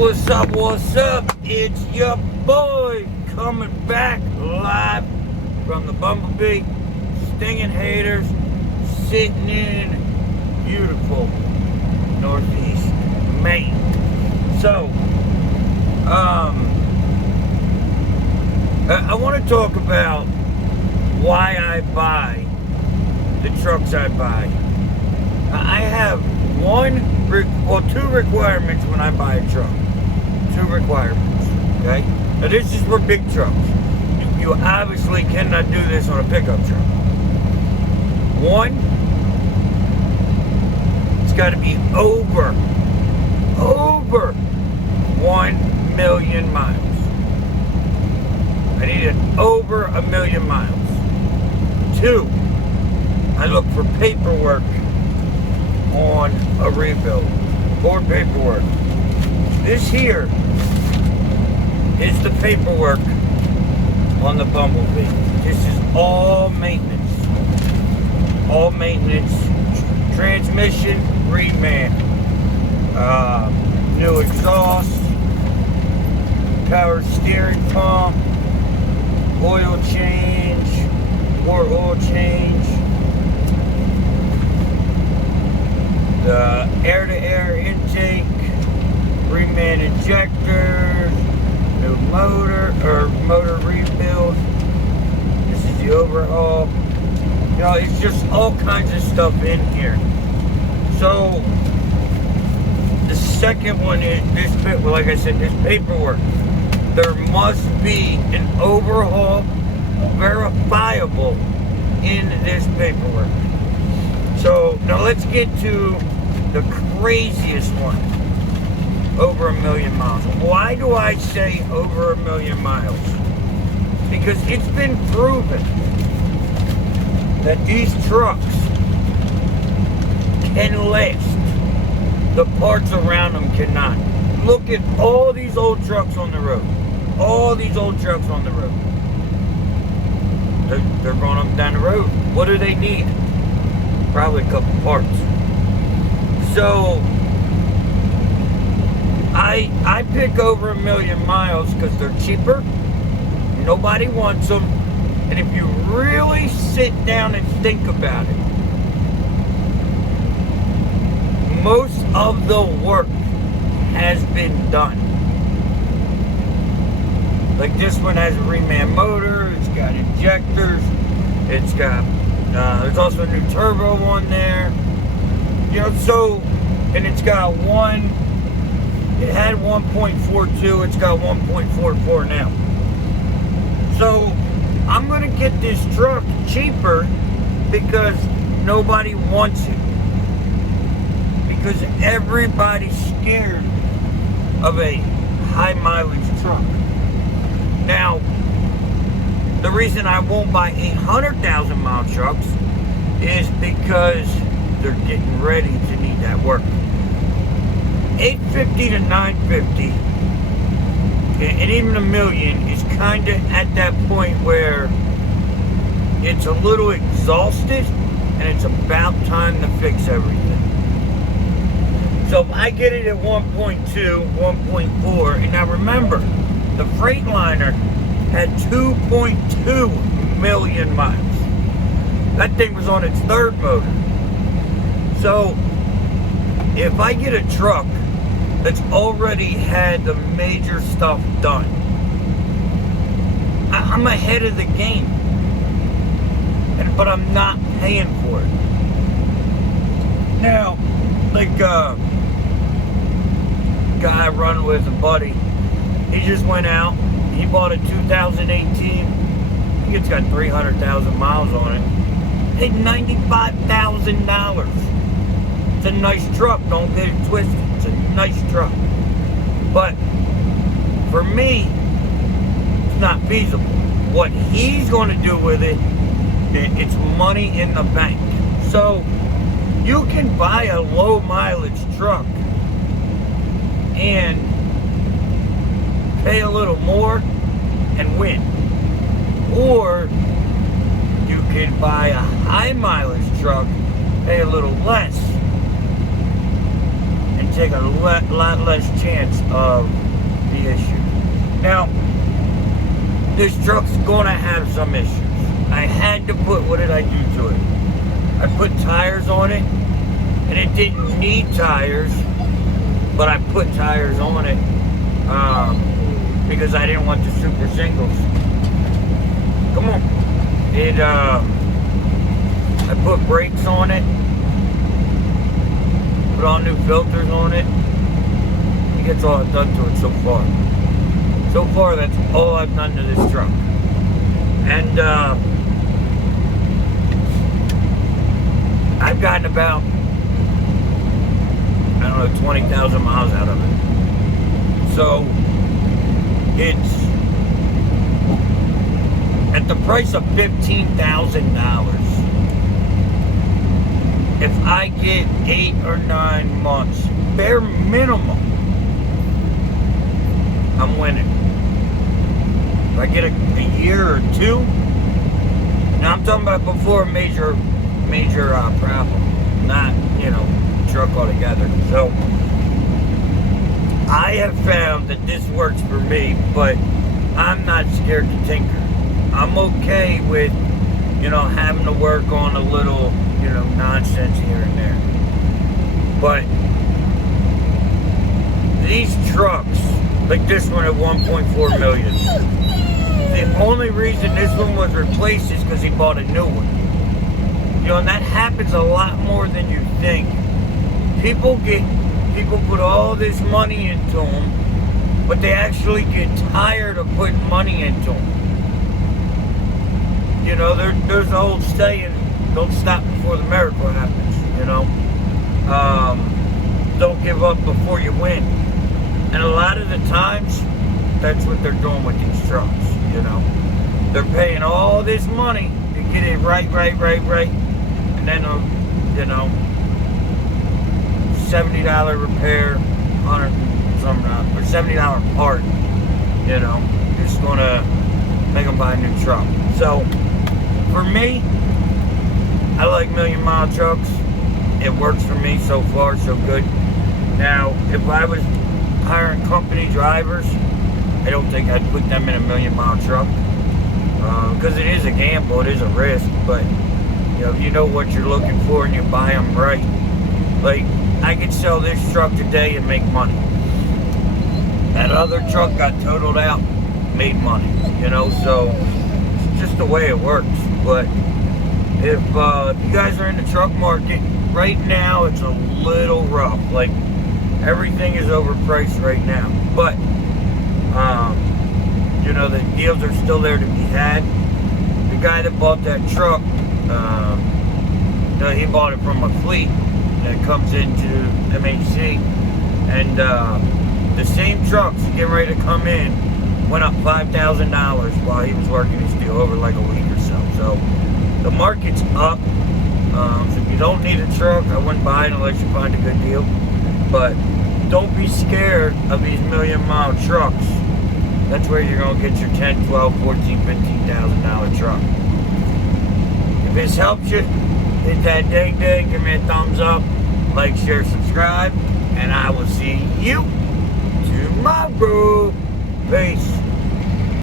What's up, what's up? It's your boy coming back live from the Bumblebee, stinging haters, sitting in beautiful Northeast Maine. So, I want to talk about why I buy the trucks I buy. I have two requirements when I buy a truck. Two requirements, okay? Now this is for big trucks. You obviously cannot do this on a pickup truck. One, it's got to be over 1 million miles. I need it over 1 million miles. Two, I look for paperwork on a rebuild. For paperwork. This here is the paperwork on the Bumblebee. This is all maintenance. All maintenance. Transmission, reman. New exhaust. Power steering pump. Oil change. More oil change. The air-to-air intake, reman injector, new motor rebuild. This is the overhaul. You know, it's just all kinds of stuff in here. So the second one is this bit. Well, like I said, this paperwork. There must be an overhaul verifiable in this paperwork. So now let's get to the craziest one. Over 1 million miles. Why do I say over 1 million miles? Because it's been proven that these trucks can last. The parts around them cannot. Look at all these old trucks on the road. All these old trucks on the road. They're going up and down the road. What do they need? Probably a couple parts. So I pick over 1 million miles because they're cheaper. Nobody wants them. And if you really sit down and think about it, most of the work has been done. Like this one has a reman motor, it's got injectors, it's got there's also a new turbo on there. You know, so, and it's got it had 1.42, it's got 1.44 now. So, I'm going to get this truck cheaper because nobody wants it. Because everybody's scared of a high mileage truck. Now, the reason I won't buy 800,000 mile trucks is because they're getting ready to need that work. 850 to 950 and even 1 million is kind of at that point where it's a little exhausted and it's about time to fix everything. So if I get it at 1.2, 1.4, and now remember, the Freightliner had 2.2 million miles. That thing was on its third motor. So, if I get a truck that's already had the major stuff done, I'm ahead of the game. But I'm not paying for it. Now, like guy I run with, a buddy, he just went out. He bought a 2018. I think it's got 300,000 miles on it. Paid $95,000. It's a nice truck. Don't get it twisted. It's a nice truck. But for me, it's not feasible. What he's going to do with it, it's money in the bank. So you can buy a low mileage truck and pay a little more and win. Or you can buy a high mileage truck, pay a little less, and you take a lot less chance of the issue. Now, this truck's gonna have some issues. I had to put, what did I do to it? I put tires on it, and it didn't need tires, but I put tires on it because I didn't want the super singles. Come on. I put brakes on it, put all new filters on it. I think that's all I've done to it so far. So far, that's all I've done to this truck. And I've gotten about, I don't know, 20,000 miles out of it. So it's at the price of $15,000. If I get 8 or 9 months, bare minimum, I'm winning. If I get a year or two, now I'm talking about before a major problem, not, truck altogether. So I have found that this works for me, but I'm not scared to tinker. I'm okay with, having to work on a little, nonsense here and there. But these trucks, like this one at 1.4 million, the only reason this one was replaced is because he bought a new one. And that happens a lot more than you think. People put all this money into them, but they actually get tired of putting money into them. There's the old saying, don't stop before the miracle happens, don't give up before you win. And a lot of the times, that's what they're doing with these trucks, They're paying all this money to get it right. And then, $70 repair, $100 something, or $70 part, it's gonna make them buy a new truck. So, for me, I like million-mile trucks. It works for me so far, so good. Now, if I was hiring company drivers, I don't think I'd put them in a million-mile truck, because it is a gamble, it is a risk. But if you know what you're looking for and you buy them right, like I could sell this truck today and make money. That other truck got totaled out, made money. So it's just the way it works. But if you guys are in the truck market right now, it's a little rough. Like, everything is overpriced right now. But the deals are still there to be had. The guy that bought that truck, he bought it from a fleet that comes into MHC, and the same trucks getting ready to come in went up $5,000 while he was working his deal over like a week or so. So the market's up. So if you don't need a truck, I wouldn't buy it unless you find a good deal. But don't be scared of these million-mile trucks. That's where you're going to get your $10,000, $12,000, $14,000, $15,000 truck. If this helps you, hit that ding, give me a thumbs up, like, share, subscribe, and I will see you tomorrow. Peace.